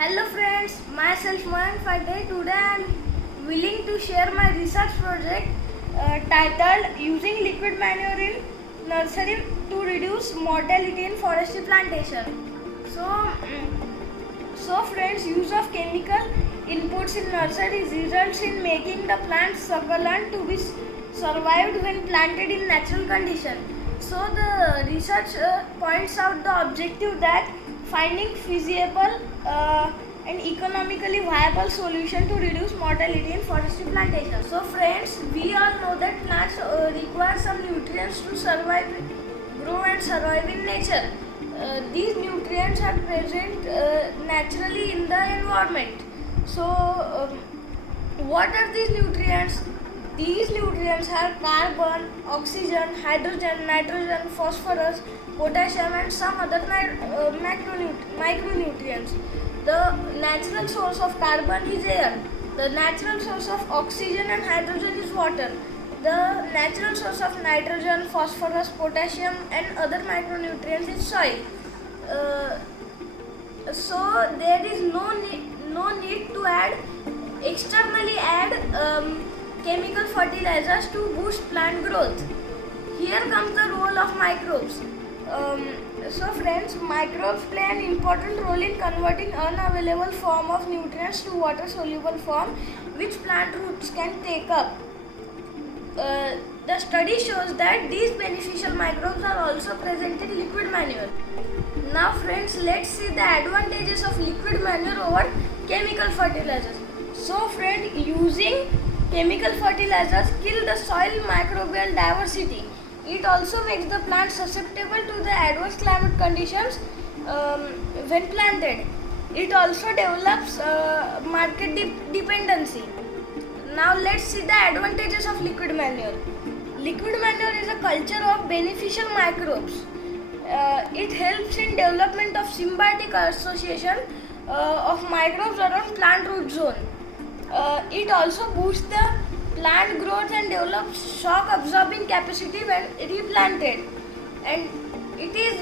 Hello friends, myself Mayank Phate. Today I am willing to share my research project titled Using Liquid Manure in Nursery to Reduce Mortality in Forestry Plantation. So friends, use of chemical inputs in nurseries results in making the plants succulent to be survived when planted in natural condition. So the research points out the objective that finding feasible and economically viable solution to reduce mortality in forestry plantation. So friends, we all know that plants require some nutrients to survive, grow and survive in nature. These nutrients are present naturally in the environment. So what are these nutrients? These nutrients are carbon, oxygen, hydrogen, nitrogen, phosphorus, potassium and some other micronutrients. The natural source of carbon is air. The natural source of oxygen and hydrogen is water. The natural source of nitrogen, phosphorus, potassium and other micronutrients is soil. So there is no need to externally add chemical fertilizers to boost plant growth. Here comes the role of microbes. So friends, microbes play an important role in converting unavailable form of nutrients to water soluble form which plant roots can take up. The study shows that these beneficial microbes are also present in liquid manure. Now friends, let's see the advantages of liquid manure over chemical fertilizers. So friend, using chemical fertilizers kill the soil microbial diversity. It also makes the plant susceptible to the adverse climate conditions when planted. It also develops market dependency. Now let's see the advantages of liquid manure. Liquid manure is a culture of beneficial microbes. It helps in development of symbiotic association of microbes around plant root zone. It also boosts the plant growth and develops shock absorbing capacity when replanted, and it is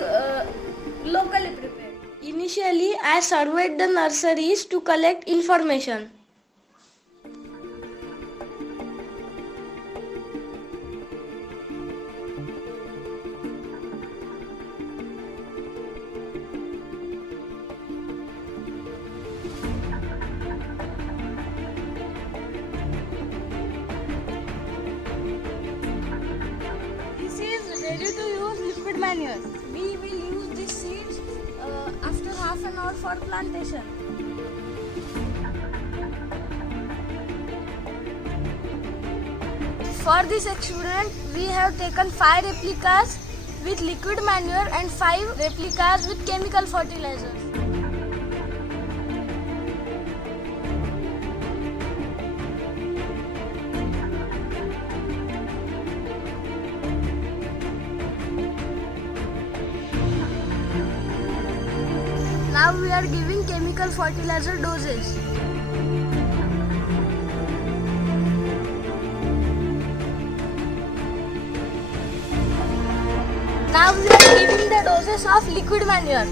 locally prepared. Initially, I surveyed the nurseries to collect information. Ready to use liquid manure. We will use these seeds after half an hour for plantation. For this experiment, we have taken 5 replicas with liquid manure and 5 replicas with chemical fertilizers. Now we are giving chemical fertilizer doses. Now we are giving the doses of liquid manure.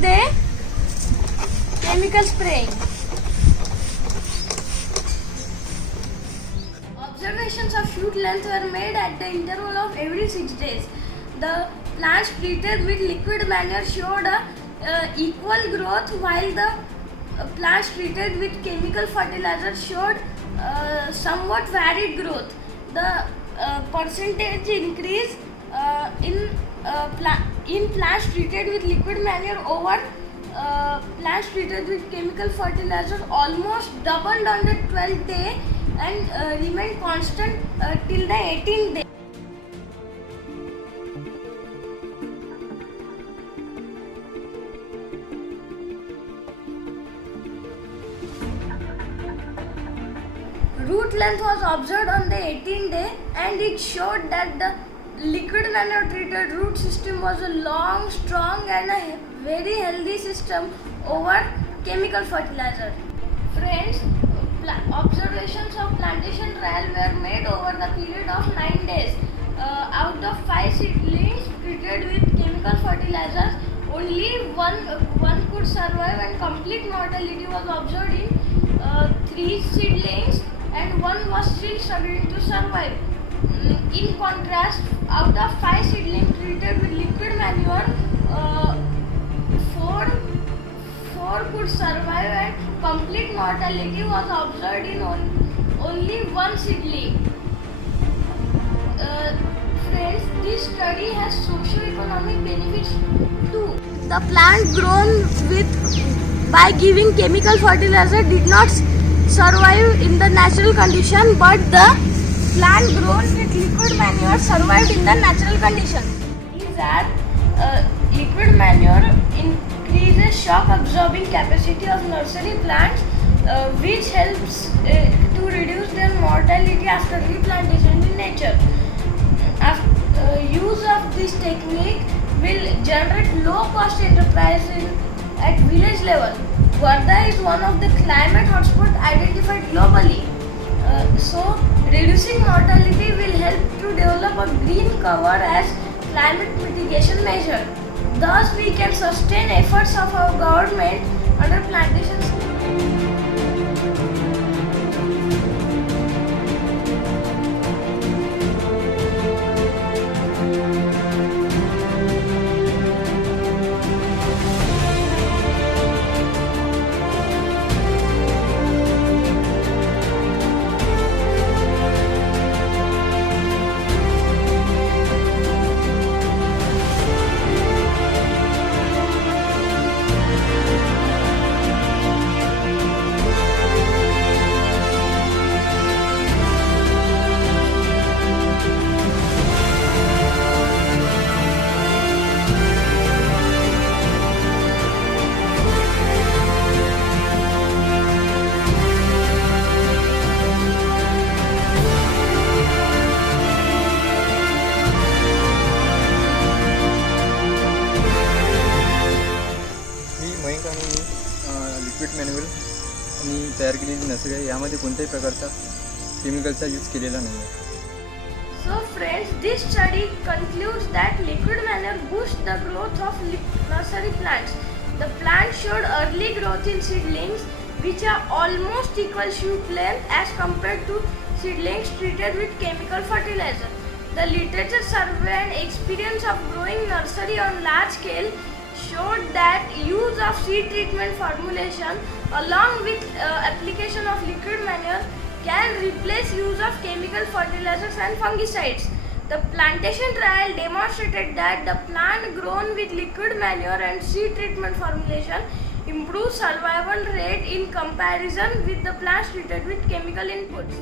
Day chemical spraying. Observations of shoot length were made at the interval of every 6 days. The plants treated with liquid manure showed equal growth, while the plants treated with chemical fertilizer showed somewhat varied growth. The percentage increase in plants treated with liquid manure over plants treated with chemical fertilizer almost doubled on the 12th day and remained constant till the 18th day. root length was observed on the 18th day, and it showed that the liquid manure treated root system was a long, strong and a very healthy system over chemical fertilizer. Friends, observations of plantation trial were made over the period of 9 days. Out of 5 seedlings treated with chemical fertilizers, only one could survive, and complete mortality was observed in 3 seedlings, and one was still struggling to survive. In contrast, out of 5 seedlings treated with liquid manure, 4 could survive, and complete mortality was observed in only one seedling. Friends, this study has socio-economic benefits too. The plant grown by giving chemical fertilizer did not survive in the natural condition, but the plant grown with liquid manure survived in the natural condition. Is that liquid manure increases shock absorbing capacity of nursery plants, which helps to reduce their mortality after replantation in nature. Use of this technique will generate low-cost enterprise at village level. Wardha is one of the climate hotspots identified globally. So, reducing mortality will help to develop a green cover as climate mitigation measure. Thus, we can sustain efforts of our government under plantation scheme. Mayank आणि मी liquid manual आणि तयार केलेली nursery आहे. यामध्ये कोणत्याही प्रकारचा केमिकलचा use केलेला नाही आहे. So friends, this study concludes that liquid manure boosts the growth of nursery plants. The plant showed early growth in seedlings which are almost equal shoot length as compared to seedlings treated with chemical fertilizer. The literature survey and experience of growing nursery on large scale showed that use of seed treatment formulation along with application of liquid manure can replace use of chemical fertilizers and fungicides. The plantation trial demonstrated that the plant grown with liquid manure and seed treatment formulation improves survival rate in comparison with the plants treated with chemical inputs.